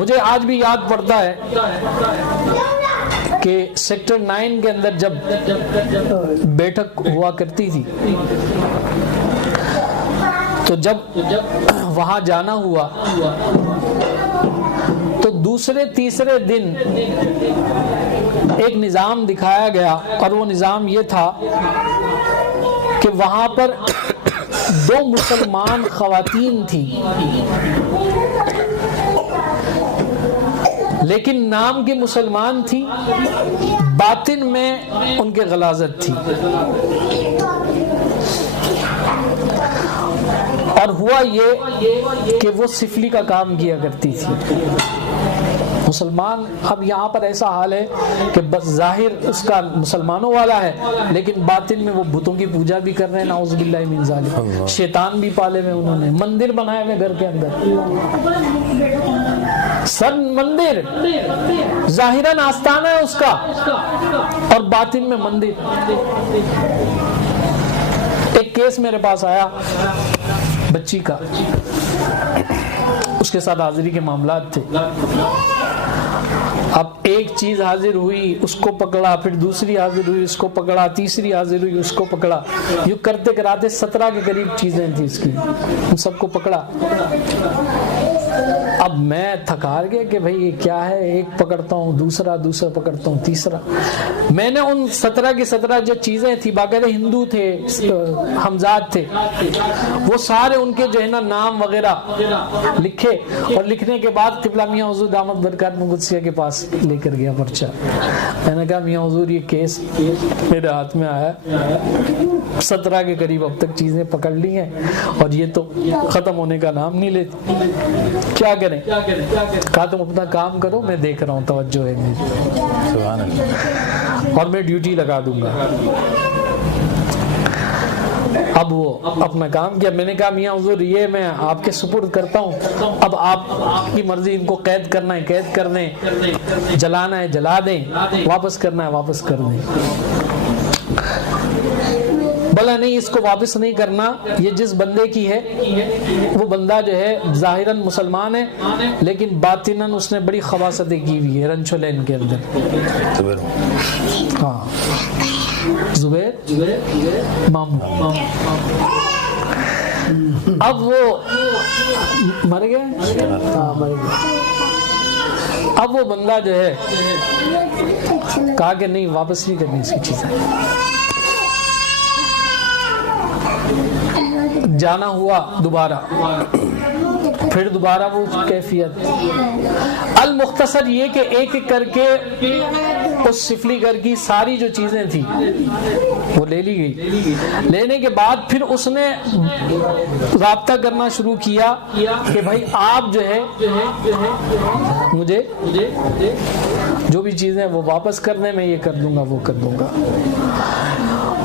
مجھے آج بھی یاد پڑتا ہے کہ سیکٹر 9 کے اندر جب بیٹھک ہوا کرتی تھی تو جب وہاں جانا ہوا تو دوسرے تیسرے دن ایک نظام دکھایا گیا، اور وہ نظام یہ تھا کہ وہاں پر 2 مسلمان خواتین تھیں، لیکن نام کی مسلمان تھی، باطن میں ان کے غلاظت تھی۔ اور ہوا یہ کہ وہ سفلی کا کام کیا کرتی تھی مسلمان۔ اب یہاں پر ایسا حال ہے کہ بس ظاہر اس کا مسلمانوں والا ہے، لیکن باطن میں وہ بتوں کی پوجا بھی کر رہے ہیں، نعوذ باللہ من ذالک، شیطان بھی پالے ہوئے انہوں نے، مندر بنائے ہوئے گھر کے اندر، سر مندر ظاہراً آستانہ ہے اس کا، اور باطن میں مندر۔ ایک کیس میرے پاس آیا بچی کا، اس کے ساتھ حاضری کے معاملات تھے۔ اب ایک چیز حاضر ہوئی، اس کو پکڑا، پھر دوسری حاضر ہوئی، اس کو پکڑا، تیسری حاضر ہوئی، اس کو پکڑا، یوں کرتے کراتے 17 کے قریب چیزیں تھیں اس کی، ان سب کو پکڑا۔ اب میں تھکار گیا کہ بھئی یہ کیا ہے، ایک پکڑتا ہوں، دوسرا پکڑتا ہوں، تیسرا۔ میں نے ان 17 کی 17 جو چیزیں تھی، باقاعدہ ہندو تھے، ہمزاد تھے، وہ سارے ان کے جو ہے نا نام وغیرہ لکھے، اور لکھنے کے بعد قبلہ میاں حضور دامت برکات قدسیہ کے پاس لے کر گیا پرچہ۔ میں نے کہا میاں حضور یہ کیس میرے ہاتھ میں آیا، 17 کے قریب اب تک چیزیں پکڑ لی ہیں، اور یہ تو ختم ہونے کا نام نہیں لیتی، کیا کریں؟ کہا تم اپنا کام کرو، میں دیکھ رہا ہوں، توجہ ہے میری، اور میں ڈیوٹی لگا دوں گا۔ اب وہ اپنا کام کیا۔ میں نے کہا میاں حضور یہ میں آپ کے سپرد کرتا ہوں، اب آپ کی مرضی، ان کو قید کرنا ہے قید کر دیں، جلانا ہے جلا دیں، واپس کرنا ہے واپس کر دیں۔ بلا نہیں، اس کو واپس نہیں کرنا، یہ جس بندے کی ہے وہ بندہ جو ہے ظاہراً مسلمان ہے، لیکن باطناً اس نے بڑی خباثتیں کی ہوئی ہے رنچو لین کے اندر۔ ہاں زبیر مامو، اب وہ مر گئے، ہاں مر گئے۔ اب وہ بندہ جو ہے کہا کہ نہیں، واپس نہیں کرنی اس کی چیزیں۔ جانا ہوا دوبارہ، پھر دوبارہ وہ کیفیت۔ المختصر یہ کہ ایک ایک کر کے اس سفلی گھر کی ساری جو چیزیں تھی وہ لے لی گئی۔ لینے کے بعد پھر اس نے رابطہ کرنا شروع کیا کہ بھائی آپ جو ہے مجھے جو بھی چیزیں وہ واپس کرنے میں یہ کر دوں گا وہ کر دوں گا۔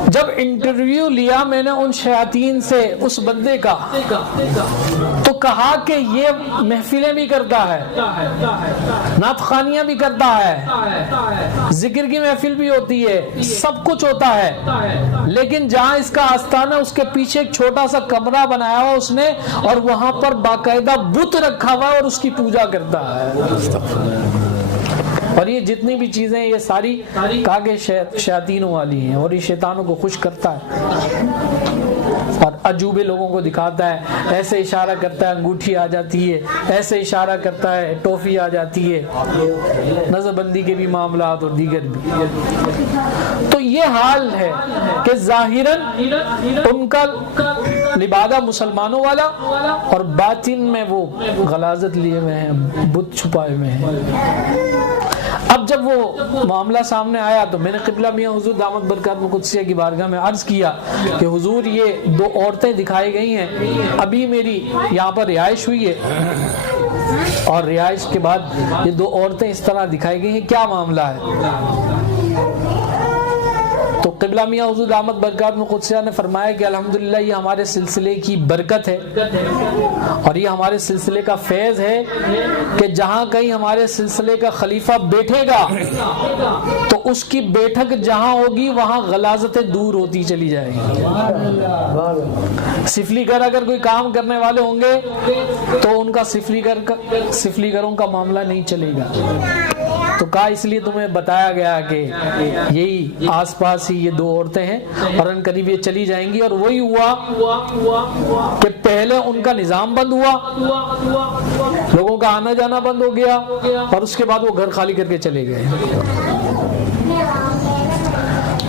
جب انٹرویو لیا میں نے ان شیاطین سے اس بندے کا، تو کہا کہ یہ محفلیں بھی کرتا ہے، نعت خوانیاں بھی کرتا ہے، ذکر کی محفل بھی ہوتی ہے، سب کچھ ہوتا ہے، لیکن جہاں اس کا آستانہ اس کے پیچھے ایک چھوٹا سا کمرہ بنایا ہوا اس نے، اور وہاں پر باقاعدہ بت رکھا ہوا ہے اور اس کی پوجا کرتا ہے۔ اور یہ جتنی بھی چیزیں یہ ساری کاغے شیاطینوں والی ہیں، اور یہ شیطانوں کو خوش کرتا ہے اور عجوبے لوگوں کو دکھاتا ہے۔ ایسے اشارہ کرتا ہے انگوٹھی آ جاتی ہے، ایسے اشارہ کرتا ہے ٹوفی آ جاتی ہے، نظر بندی کے بھی معاملات اور دیگر بھی۔ تو یہ حال ہے کہ ظاہراً ان کا لبادہ مسلمانوں والا، اور باطن میں وہ غلاظت لیے ہوئے ہیں، بت چھپائے ہوئے ہیں۔ اب جب وہ معاملہ سامنے آیا تو میں نے قبلہ میاں حضور دامت برکات قدسیہ کی بارگاہ میں عرض کیا کہ حضور یہ 2 عورتیں دکھائی گئی ہیں، ابھی میری یہاں پر رہائش ہوئی ہے، اور رہائش کے بعد یہ 2 عورتیں اس طرح دکھائی گئی ہیں، کیا معاملہ ہے؟ تو قبلہ میاں حضور دامت برکات میں قدسیہ نے فرمایا کہ الحمدللہ یہ ہمارے سلسلے کی برکت ہے اور یہ ہمارے سلسلے کا فیض ہے کہ جہاں کہیں ہمارے سلسلے کا خلیفہ بیٹھے گا تو اس کی بیٹھک جہاں ہوگی وہاں غلاظتیں دور ہوتی چلی جائیں گی. سفلی گر اگر کوئی کام کرنے والے ہوں گے تو ان کا سفلی گروں کا معاملہ نہیں چلے گا. تو کہا اس لیے تمہیں بتایا گیا کہ یہی آس پاس ہی یہ دو عورتیں ہیں اور ان قریب یہ چلی جائیں گی. اور وہی ہوا کہ پہلے ان کا نظام بند ہوا, لوگوں کا آنا جانا بند ہو گیا اور اس کے بعد وہ گھر خالی کر کے چلے گئے.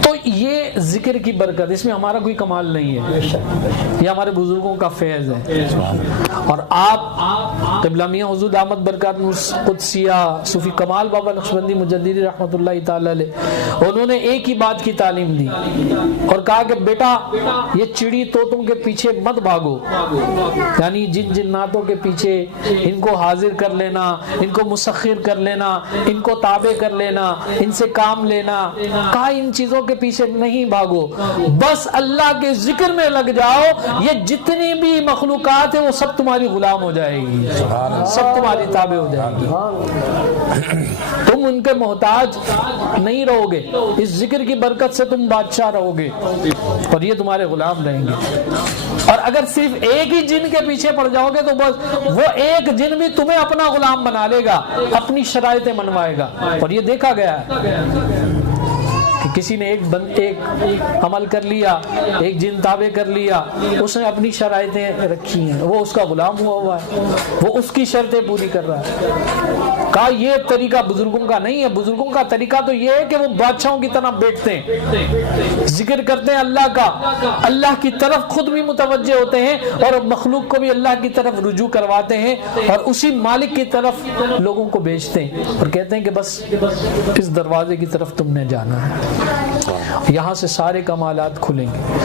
تو یہ ذکر کی برکت, اس میں ہمارا کوئی کمال نہیں ہے, یہ ہمارے بزرگوں کا فیض ہے. اور آپ قبلہ میاں حضور دامت برکات قدسیہ صوفی کمال بابا نقشبندی مجددی رحمۃ اللہ تعالی علیہ, انہوں نے ایک ہی بات کی تعلیم دی اور کہا کہ بیٹا یہ چڑی طوطوں کے پیچھے مت بھاگو, یعنی جن جناتوں کے پیچھے ان کو حاضر کر لینا, ان کو مسخر کر لینا, ان کو تابع کر لینا, ان سے کام لینا, کہا ان چیزوں کے پیچھے نہیں بھاگو, بس اللہ کے ذکر میں لگ جاؤ. یہ جتنی بھی مخلوقات ہیں وہ سب تمہاری غلام ہو جائے گی, سب تمہاری تابع ہو جائے گی. تم ان کے محتاج نہیں رہو گے, اس ذکر کی برکت سے تم بادشاہ رہو گے اور یہ تمہارے غلام رہیں گے. اور اگر صرف ایک ہی جن کے پیچھے پڑ جاؤ گے تو بس وہ ایک جن بھی تمہیں اپنا غلام بنا لے گا, اپنی شرائطیں منوائے گا. اور یہ دیکھا گیا ہے کہ کسی نے ایک عمل کر لیا, ایک جن تابع کر لیا, اس نے اپنی شرائطیں رکھی ہیں, وہ اس کا غلام ہوا ہے, وہ اس کی شرطیں پوری کر رہا ہے. کہا یہ طریقہ بزرگوں کا نہیں ہے, بزرگوں کا طریقہ تو یہ ہے کہ وہ بادشاہوں کی طرح بیٹھتے ہیں, ذکر کرتے ہیں اللہ کا, اللہ کی طرف خود بھی متوجہ ہوتے ہیں اور مخلوق کو بھی اللہ کی طرف رجوع کرواتے ہیں اور اسی مالک کی طرف لوگوں کو بھیجتے ہیں اور کہتے ہیں کہ بس اس دروازے کی طرف تم نے جانا ہے, یہاں سے سارے کمالات کھلیں گے.